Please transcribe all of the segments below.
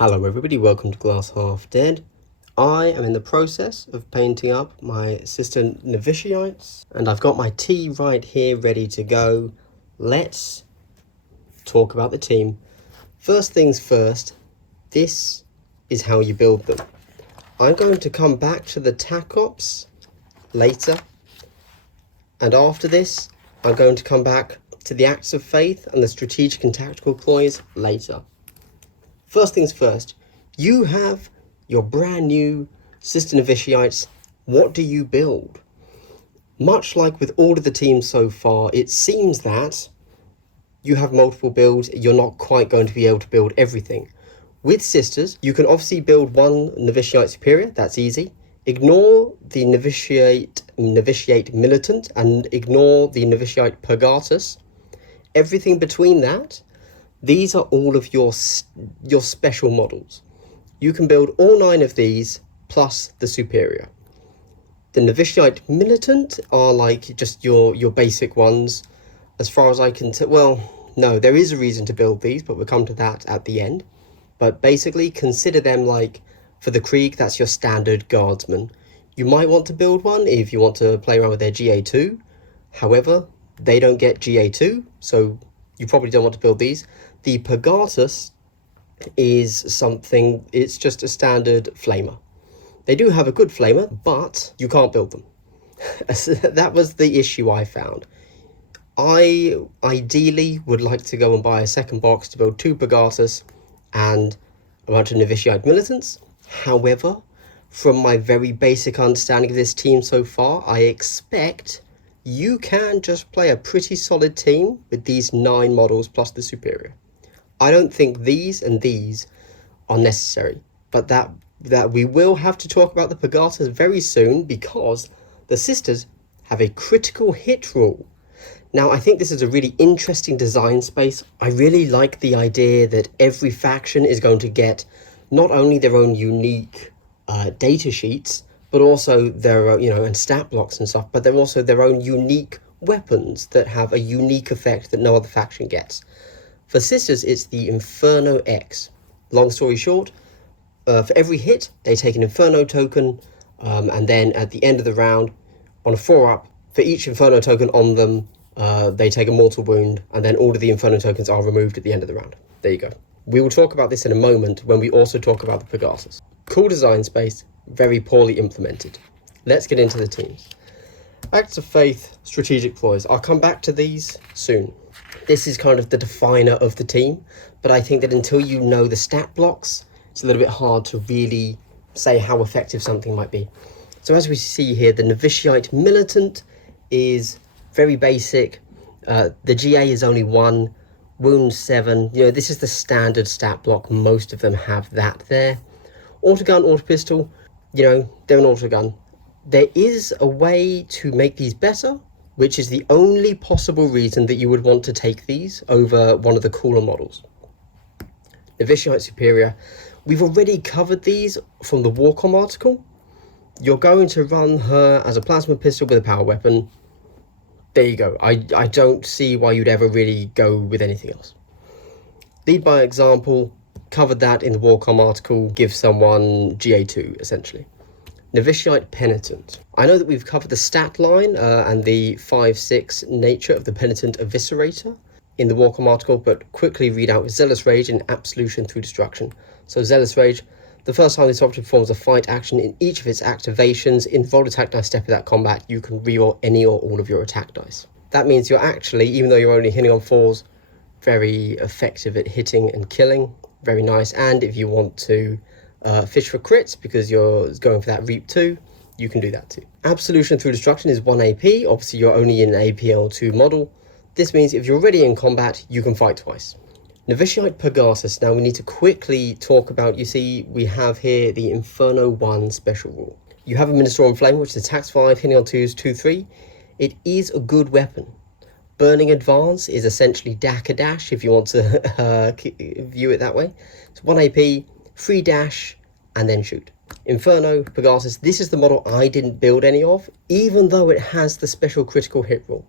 Hello everybody, welcome to Glass Half Dead. I am in the process of painting up my sister Novitiates, and I've got my tea right here ready to go. Let's talk about the team. First things first, this is how you build them. I'm going to come back to the Tac Ops later, and after this I'm going to come back to the Acts of Faith and the Strategic and Tactical Ploys later. First things first, you have your brand new Sister Novitiates. What do you build? Much like with all of the teams so far, it seems that you have multiple builds. You're not quite going to be able to build everything. With Sisters, you can obviously build one Novitiate Superior, that's easy. Ignore the Novitiate Militant and ignore the Novitiate Purgatus. Everything between that, these are all of your special models. You can build all 9 of these plus the Superior. The Novitiate Militant are like just your basic ones. As far as I can tell, well, no, there is a reason to build these, but we'll come to that at the end. But basically, consider them like, for the Krieg, that's your standard guardsman. You might want to build one if you want to play around with their GA2. However, they don't get GA2, so you probably don't want to build these. The Purgatus is something, it's just a standard flamer. They do have a good flamer, but you can't build them. That was the issue I found. I ideally would like to go and buy a second box to build 2 Purgatus and a bunch of Novitiate Militants. However, from my very basic understanding of this team so far, I expect you can just play a pretty solid team with these 9 models plus the Superior. I don't think these and these are necessary, but that we will have to talk about the Purgatus very soon because the Sisters have a critical hit rule. Now, I think this is a really interesting design space. I really like the idea that every faction is going to get not only their own unique data sheets, but also their and stat blocks and stuff, but they're also their own unique weapons that have a unique effect that no other faction gets. For Sisters, it's the Inferno X. Long story short, for every hit, they take an Inferno token, and then at the end of the round, on a 4-up, for each Inferno token on them, they take a mortal wound, and then all of the Inferno tokens are removed at the end of the round. There you go. We will talk about this in a moment when we also talk about the Purgatus. Cool design space, very poorly implemented. Let's get into the teams. Acts of Faith, Strategic Ploys. I'll come back to these soon. This is kind of the definer of the team, but I think that until you know the stat blocks, it's a little bit hard to really say how effective something might be. So as we see here, the Novitiate Militant is very basic. The GA is only 1, wound 7. This is the standard stat block. Most of them have that there. Autogun, auto pistol, they're an autogun. There is a way to make these better, which is the only possible reason that you would want to take these over one of the cooler models. Novitiate Superior. We've already covered these from the Warcom article. You're going to run her as a plasma pistol with a power weapon. There you go. I don't see why you'd ever really go with anything else. Lead by example. Covered that in the Warcom article. Give someone GA2, essentially. Novitiate Penitent. I know that we've covered the stat line and the 5/6 nature of the Penitent Eviscerator in the Warcom article, but quickly read out Zealous Rage and Absolution through Destruction. So Zealous Rage, the first time this object performs a fight action in each of its activations, in roll attack dice step of that combat, you can reroll any or all of your attack dice. That means you're actually, even though you're only hitting on 4s, very effective at hitting and killing. Very nice. And if you want to fish for crits because you're going for that Reap 2, you can do that too. Absolution through Destruction is 1 AP. Obviously, you're only in an APL2 model. This means if you're already in combat, you can fight twice. Novitiate Purgatus. Now we need to quickly talk about, you see, we have here the Inferno 1 special rule. You have a Ministerial Flame, which attacks 5, hitting on 2s, 2/3. It is a good weapon. Burning Advance is essentially Dash if you want to view it that way. It's 1 AP, 3 dash, and then shoot. Inferno, Purgatus, this is the model I didn't build any of, even though it has the special critical hit rule.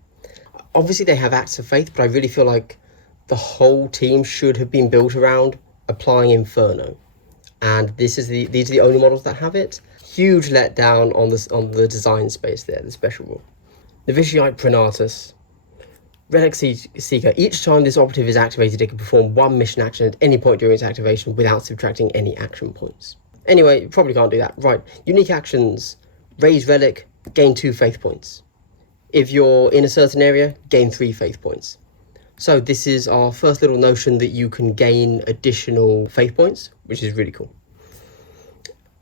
Obviously they have Acts of Faith, but I really feel like the whole team should have been built around applying Inferno. and these are the only models that have it. Huge letdown on the design space there, the special rule. Novitiate Prenatus. Relic Seeker. Each time this operative is activated, it can perform one mission action at any point during its activation without subtracting any action points. Anyway, you probably can't do that. Right, unique actions. Raise Relic, gain 2 faith points. If you're in a certain area, gain 3 faith points. So this is our first little notion that you can gain additional faith points, which is really cool.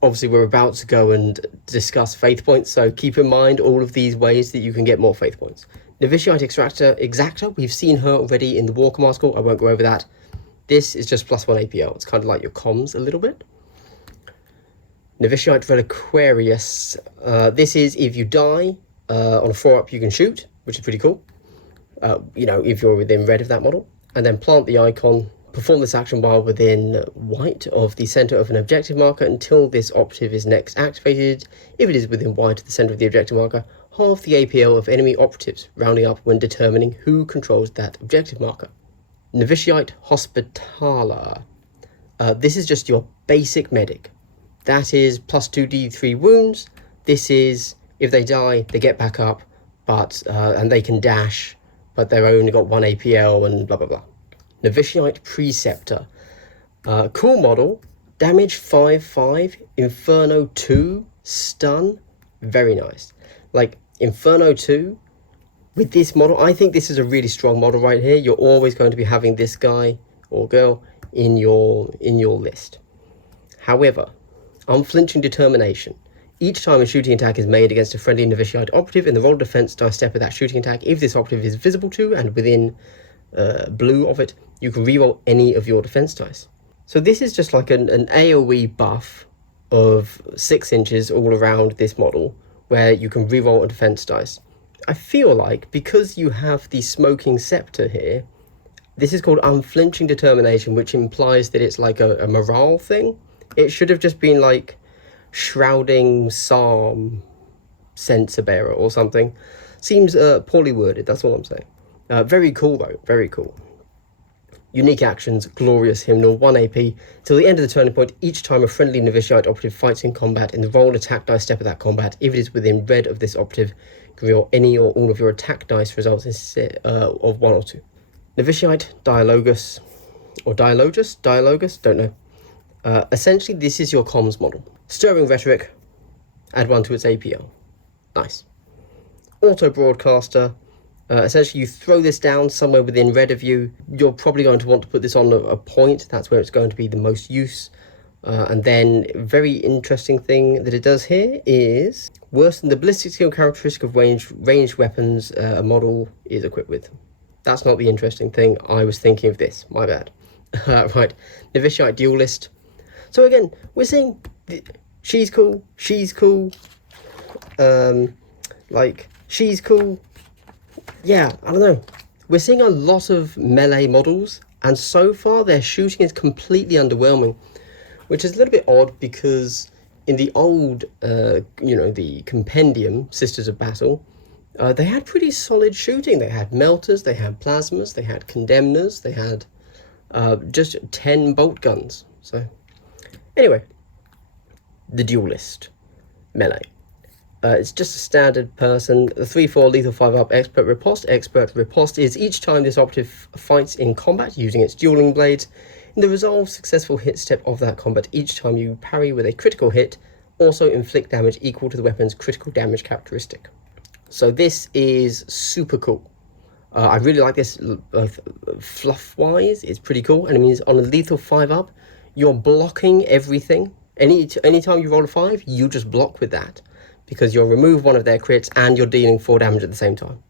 Obviously, we're about to go and discuss faith points, so keep in mind all of these ways that you can get more faith points. Novitiate Exactor, we've seen her already in the War Command School. I won't go over that. This is just +1 APL. It's kind of like your comms a little bit. Novitiate Reliquarius. This is if you die on a 4-up, you can shoot, which is pretty cool. If you're within red of that model. And then plant the icon. Perform this action while within white of the center of an objective marker until this operative is next activated. If it is within white of the center of the objective marker, halve the APL of enemy operatives, rounding up when determining who controls that objective marker. Novitiate Hospitaller. This is just your basic medic. That is +2d3 wounds. This is, if they die, they get back up, and they can dash, but they've only got 1 APL and blah, blah, blah. Novitiate Preceptor. Cool model. Damage 5/5. Inferno 2. Stun. Very nice. Like, Inferno 2, with this model, I think this is a really strong model right here. You're always going to be having this guy or girl in your list. However, Unflinching Determination. Each time a shooting attack is made against a friendly Novitiate operative in the roll of defense die step of that shooting attack, if this operative is visible to and within blue of it, you can reroll any of your defense dice. So this is just like an AoE buff of 6 inches all around this model, where you can reroll a defense dice. I feel like because you have the Smoking Scepter here, this is called Unflinching Determination, which implies that it's like a morale thing. It should have just been like Shrouding Psalm Sensor Bearer or something. Seems poorly worded, that's all I'm saying. Very cool though, very cool. Unique actions, Glorious Hymnal, 1 AP. Till the end of the turning point, each time a friendly Novitiate operative fights in combat, in the roll attack dice step of that combat, if it is within red of this operative, you can reroll any or all of your attack dice results of 1 or 2. Novitiate Dialogus, or Dialogus, don't know. Essentially, this is your comms model. Stirring Rhetoric, add 1 to its APL. Nice. Auto Broadcaster. Essentially, you throw this down somewhere within red of you. You're probably going to want to put this on a point. That's where it's going to be the most use. And then, very interesting thing that it does here is worse than the ballistic skill characteristic of ranged weapons a model is equipped with. That's not the interesting thing. I was thinking of this. My bad. Right. Novitiate Duelist. So again, we're seeing she's cool. She's cool. She's cool. Yeah, I don't know. We're seeing a lot of melee models, and so far their shooting is completely underwhelming, which is a little bit odd because in the old, the compendium, Sisters of Battle, they had pretty solid shooting. They had melters, they had plasmas, they had condemners, they had just 10 bolt guns. So, anyway, the Duelist, melee. It's just a standard person, 3/4 lethal 5-up expert riposte. Expert riposte is each time this operative fights in combat using its dueling blades, in the resolve successful hit step of that combat, each time you parry with a critical hit, also inflict damage equal to the weapon's critical damage characteristic. So this is super cool. I really like this fluff-wise. It's pretty cool, and it means on a lethal 5-up, you're blocking everything. Anytime you roll a 5, you just block with that, because you'll remove one of their crits and you're dealing 4 damage at the same time.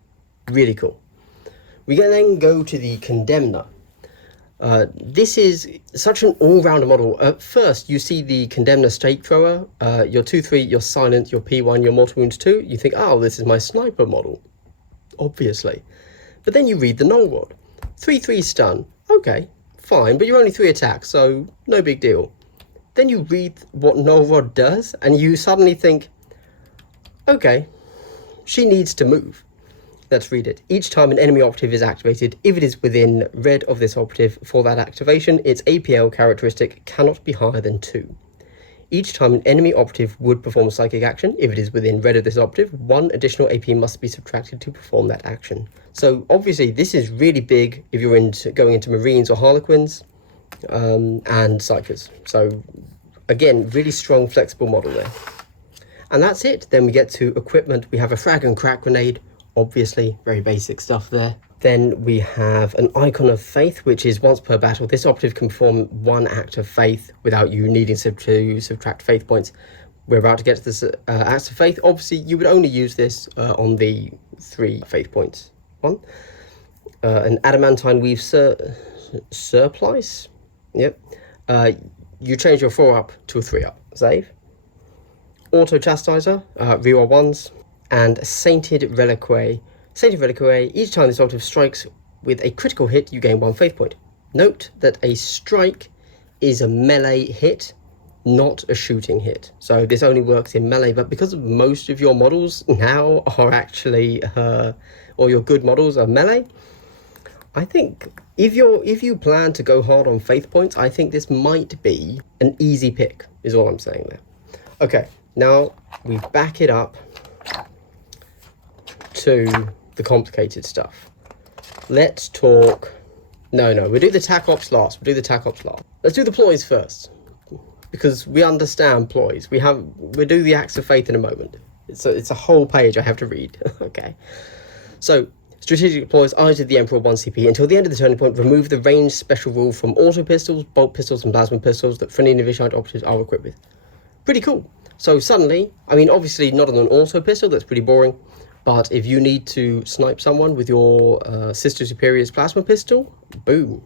Really cool. We can then go to the Condemner. This is such an all-rounder model. At first, you see the Condemner Stake Thrower, your 2/3, your Silent, your P1, your Mortal Wounds 2. You think, oh, this is my Sniper model, obviously. But then you read the Null Rod. 3/3 Stun. Okay, fine, but you're only 3 attacks, so no big deal. Then you read what Null Rod does, and you suddenly think, okay, she needs to move. Let's read it. Each time an enemy operative is activated, if it is within red of this operative for that activation, its APL characteristic cannot be higher than 2. Each time an enemy operative would perform a psychic action, if it is within red of this operative, 1 additional AP must be subtracted to perform that action. So obviously this is really big if you're going into Marines or Harlequins and Psychers. So again, really strong, flexible model there. And that's it. Then we get to equipment. We have a frag and crack grenade, obviously, very basic stuff there. Then we have an icon of faith, which is once per battle. This operative can perform 1 act of faith without you needing to subtract faith points. We're about to get to this acts of faith. Obviously, you would only use this on the 3 faith points one. An adamantine weave surplice. Yep. You change your 4 up to a 3 up. Save. Auto chastiser, reroll 1s, and sainted reliquary. Sainted Reliquary, each time this operative strikes with a critical hit, you gain 1 faith point. Note that a strike is a melee hit, not a shooting hit. So this only works in melee, but because most of your models now are actually, or your good models are melee, I think if you plan to go hard on faith points, I think this might be an easy pick, is all I'm saying there. Okay, now we back it up to the complicated stuff. Let's talk... No, we'll do the Tac Ops last. Let's do the Ploys first, because we understand Ploys. We'll do the Acts of Faith in a moment. It's a whole page I have to read. Okay. So, strategic deploys Eyes of the Emperor 1 CP. Until the end of the turning point, remove the range special rule from auto pistols, bolt pistols, and plasma pistols that friendly Novitiate operatives are equipped with. Pretty cool. So suddenly, I mean, obviously not on an auto pistol, that's pretty boring. But if you need to snipe someone with your Sister Superior's plasma pistol, boom,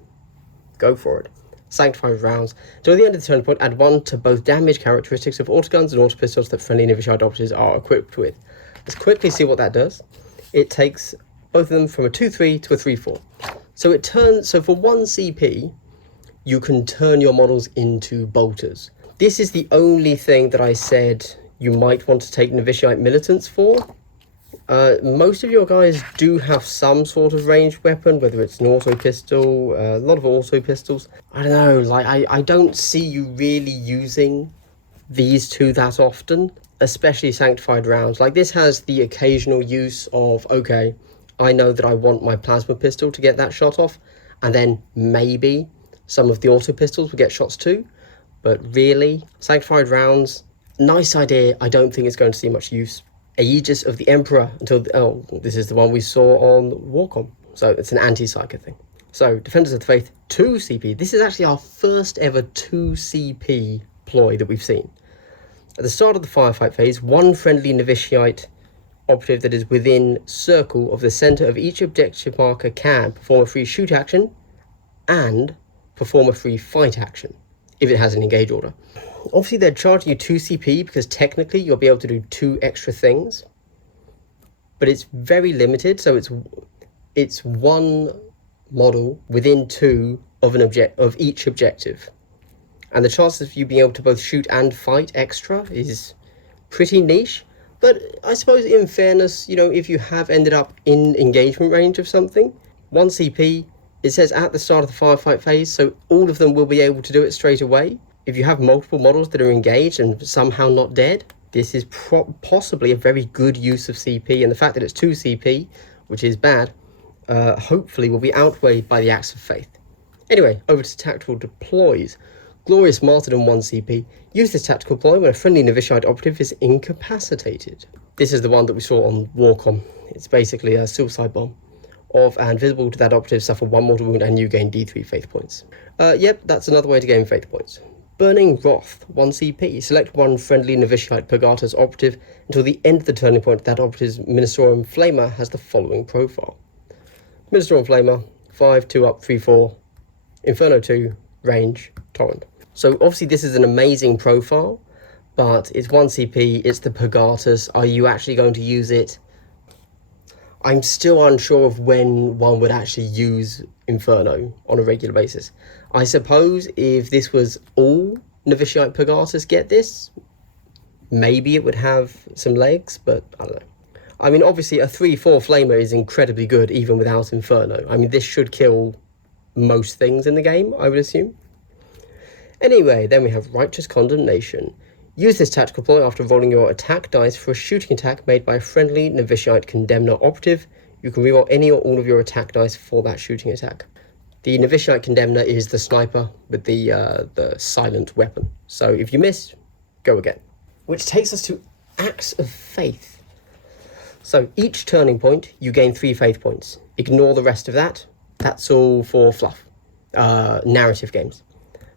go for it. Sanctified rounds. Till the end of the turn point, add 1 to both damage characteristics of autoguns and auto pistols that friendly Novitiate operatives are equipped with. Let's quickly see what that does. It takes both of them from a 2-3 to a 3-4. So for 1 CP, you can turn your models into bolters. This is the only thing that I said you might want to take Novitiate militants for. Most of your guys do have some sort of ranged weapon, whether it's an auto pistol, a lot of auto pistols. I don't know, like I don't see you really using these two that often, especially sanctified rounds. Like this has the occasional use of, okay, I know that I want my plasma pistol to get that shot off, and then maybe some of the auto pistols will get shots too. But really, sanctified rounds, nice idea. I don't think it's going to see much use. Aegis of the Emperor this is the one we saw on Warcom. So it's an anti-psyker thing. So Defenders of the Faith 2 CP. This is actually our first ever 2 CP ploy that we've seen. At the start of the firefight phase, 1 friendly Novitiate operative that is within circle of the center of each objective marker can perform a free shoot action and perform a free fight action if it has an engage order. Obviously they're charging you 2 CP because technically you'll be able to do 2 extra things, but it's very limited. So it's 1 model within 2 of each objective, and the chances of you being able to both shoot and fight extra is pretty niche. But I suppose in fairness, you know, if you have ended up in engagement range of something, 1 CP, it says at the start of the firefight phase, so all of them will be able to do it straight away. If you have multiple models that are engaged and somehow not dead, this is possibly a very good use of CP, and the fact that it's 2 CP, which is bad, hopefully will be outweighed by the Acts of Faith. Anyway, over to tactical deploys. Glorious Martyrdom 1 CP. Use this tactical deploy when a friendly Novitiate operative is incapacitated. This is the one that we saw on Warcom. It's basically a suicide bomb. Of and visible to that operative, suffer 1 mortal wound and you gain D3 faith points. Yep, that's another way to gain faith points. Burning Wrath 1 CP. Select 1 friendly Novitiate Purgatus operative until the end of the turning point. That operative's Ministerium Flamer has the following profile. Ministerium Flamer, 5, 2 up, 3, 4. Inferno 2, range, torrent. So obviously this is an amazing profile, but it's 1 CP, it's the Purgatus. Are you actually going to use it? I'm still unsure of when one would actually use Inferno on a regular basis. I suppose if this was all Novitiate Purgatus get this, maybe it would have some legs, but I don't know. I mean, obviously a 3/4 flamer is incredibly good even without Inferno. I mean, this should kill most things in the game, I would assume. Anyway, then we have Righteous Condemnation. Use this tactical ploy after rolling your attack dice for a shooting attack made by a friendly Novitiate Condemner operative. You can reroll any or all of your attack dice for that shooting attack. The Novitiate Condemner is the sniper with the silent weapon. So if you miss, go again. Which takes us to Acts of Faith. So each turning point, you gain 3 faith points. Ignore the rest of that. That's all for fluff. Narrative games.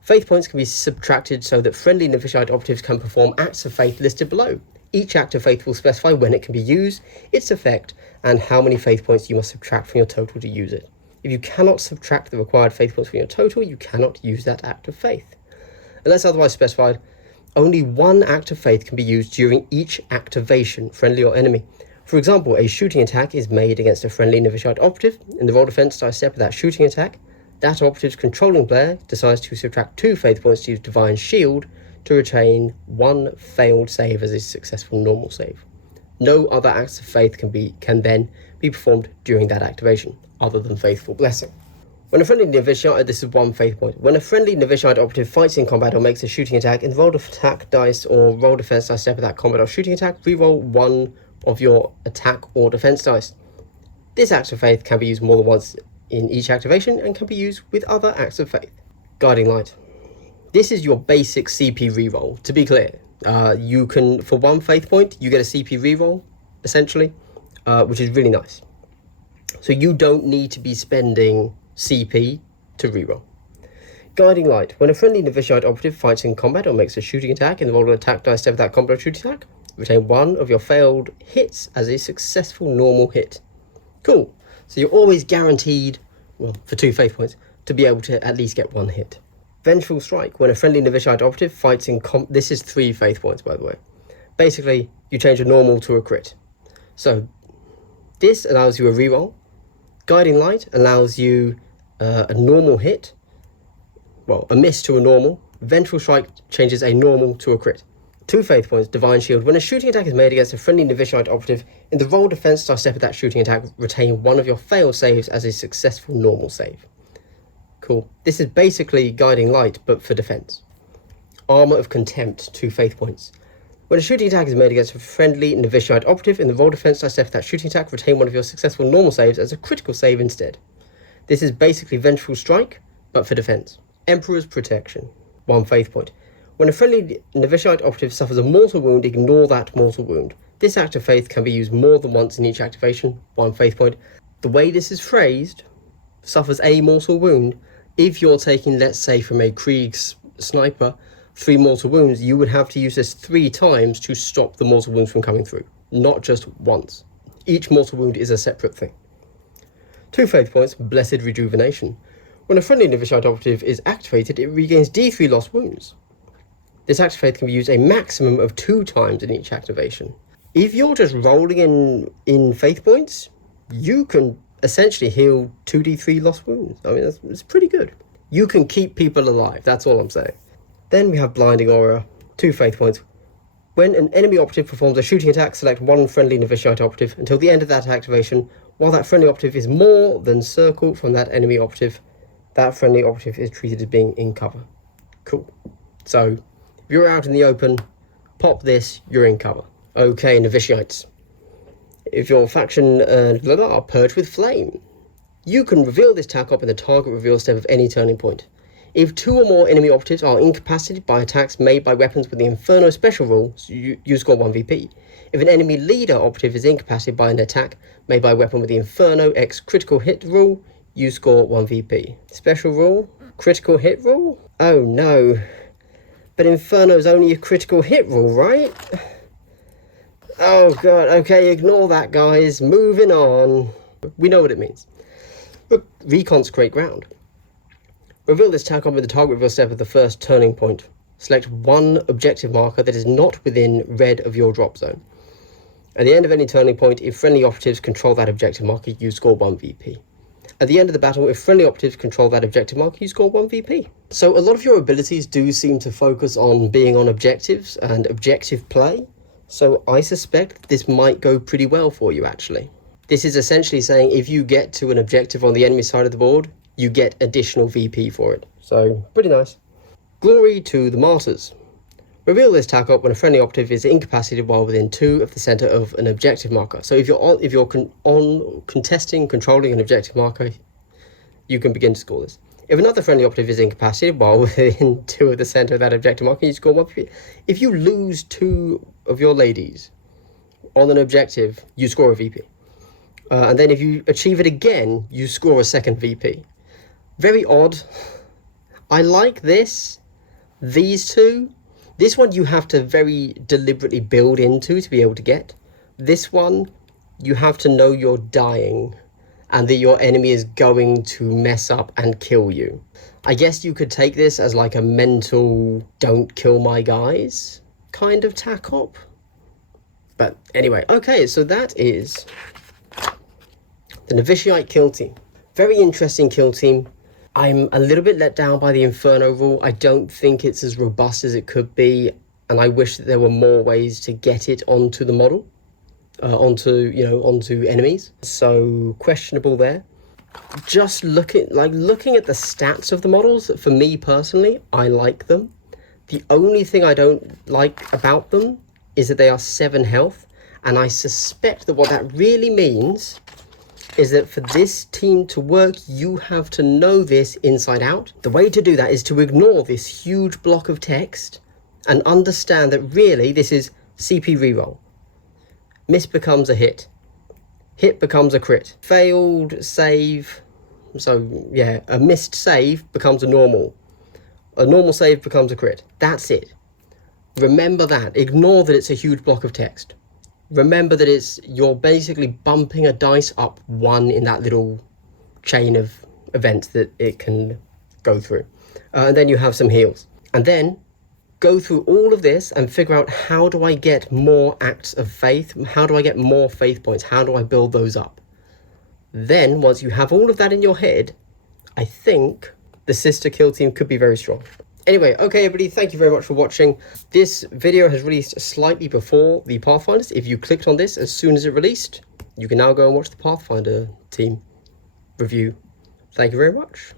Faith points can be subtracted so that friendly Novitiate operatives can perform acts of faith listed below. Each act of faith will specify when it can be used, its effect, and how many faith points you must subtract from your total to use it. If you cannot subtract the required faith points from your total, you cannot use that act of faith. Unless otherwise specified, only one act of faith can be used during each activation, friendly or enemy. For example, a shooting attack is made against a friendly Novitiate operative. In the roll defense dice step of that shooting attack, that operative's controlling player decides to subtract 2 faith points to use Divine Shield to retain 1 failed save as a successful normal save. No other acts of faith can then be performed during that activation, other than Faithful Blessing. When a friendly Novitiate, this is 1 faith point. When a friendly Novitiate operative fights in combat or makes a shooting attack, in the roll attack dice or roll defense dice step of that combat or shooting attack, reroll 1 of your attack or defense dice. This act of faith can be used more than once in each activation and can be used with other acts of faith. Guiding Light. This is your basic CP reroll. To be clear, you can, for 1 faith point, you get a CP reroll, essentially, which is really nice. So you don't need to be spending CP to reroll. Guiding Light. When a friendly Novitiate operative fights in combat or makes a shooting attack, in the roll of attack dice step of that combat or shooting attack, retain 1 of your failed hits as a successful normal hit. Cool. So you're always guaranteed, well, for 2 faith points, to be able to at least get 1 hit. Vengeful Strike. When a friendly Novitiate operative fights in this is 3 faith points, by the way. Basically, you change a normal to a crit. So this allows you a reroll. Guiding Light allows you a normal hit. Well, a miss to a normal. Vengeful Strike changes a normal to a crit. 2 faith points, Divine Shield. When a shooting attack is made against a friendly Novitiate operative, in the roll defense dice step of that shooting attack, retain 1 of your failed saves as a successful normal save. Cool. This is basically Guiding Light, but for defense. Armor of Contempt, 2 faith points. When a shooting attack is made against a friendly Novitiate operative, in the roll defense dice step of that shooting attack, retain 1 of your successful normal saves as a critical save instead. This is basically Vengeful Strike, but for defense. Emperor's Protection, 1 faith point. When a friendly Novitiate operative suffers a mortal wound, ignore that mortal wound. This act of faith can be used more than once in each activation, 1 faith point. The way this is phrased, suffers a mortal wound, if you're taking, let's say, from a Krieg sniper, 3 mortal wounds, you would have to use this 3 times to stop the mortal wounds from coming through, not just once. Each mortal wound is a separate thing. 2 faith points, Blessed Rejuvenation. When a friendly Novitiate operative is activated, it regains D3 lost wounds. This act of faith can be used a maximum of 2 times in each activation. If you're just rolling in faith points, you can essentially heal 2d3 lost wounds. I mean, it's pretty good. You can keep people alive, that's all I'm saying. Then we have Blinding Aura, 2 faith points. When an enemy operative performs a shooting attack, select 1 friendly Novitiate operative until the end of that activation. While that friendly operative is more than circled from that enemy operative, that friendly operative is treated as being in cover. Cool. So, if you're out in the open, pop this, you're in cover. Okay, Novitiates. If your faction are purged with flame, you can reveal this Tac Op in the target reveal step of any turning point. If 2 or more enemy operatives are incapacitated by attacks made by weapons with the Inferno special rule, you score 1 VP. If an enemy leader operative is incapacitated by an attack made by a weapon with the Inferno X critical hit rule, you score 1 VP. Special rule? Critical hit rule? Oh no. But Inferno's only a critical hit rule, right? Oh god, okay, ignore that, guys. Moving on. We know what it means. Reconsecrate ground. Reveal this Tac Op with the target reveal step of the first turning point. Select 1 objective marker that is not within red of your drop zone. At the end of any turning point, if friendly operatives control that objective marker, you score 1 VP. At the end of the battle, if friendly operatives control that objective marker, you score 1 VP. So a lot of your abilities do seem to focus on being on objectives and objective play. So I suspect this might go pretty well for you, actually. This is essentially saying if you get to an objective on the enemy side of the board, you get additional VP for it. So, pretty nice. Glory to the Martyrs. Reveal this Tac Op when a friendly operative is incapacitated while within 2 of the centre of an objective marker. So if you're contesting, controlling an objective marker, you can begin to score this. If another friendly operative is incapacitated while within 2 of the centre of that objective marker, you score 1 VP. If you lose 2 of your ladies on an objective, you score a VP. And then if you achieve it again, you score a second VP. Very odd. I like this. These two. This one you have to very deliberately build into to be able to get. This one, you have to know you're dying and that your enemy is going to mess up and kill you. I guess you could take this as like a mental don't kill my guys kind of Tac Op. But anyway, okay, so that is the Novitiate kill team. Very interesting kill team. I'm a little bit let down by the Inferno rule. I don't think it's as robust as it could be, and I wish that there were more ways to get it onto the model, onto enemies. So questionable there. Just looking at the stats of the models, for me personally, I like them. The only thing I don't like about them is that they are 7 health, and I suspect that what that really means is that for this team to work, you have to know this inside out. The way to do that is to ignore this huge block of text and understand that really this is CP reroll. Miss becomes a hit. Hit becomes a crit. Failed save. So yeah, a missed save becomes a normal. A normal save becomes a crit. That's it. Remember that. Ignore that it's a huge block of text. Remember that you're basically bumping a dice up 1 in that little chain of events that it can go through. And then you have some heals. And then go through all of this and figure out, how do I get more acts of faith? How do I get more faith points? How do I build those up? Then, once you have all of that in your head, I think the sister kill team could be very strong. Anyway, okay everybody, thank you very much for watching. This video has released slightly before the Pathfinders. If you clicked on this as soon as it released, you can now go and watch the Pathfinder team review. Thank you very much.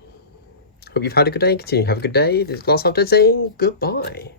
Hope you've had a good day. Continue to have a good day. This is Glass Half Dead saying goodbye.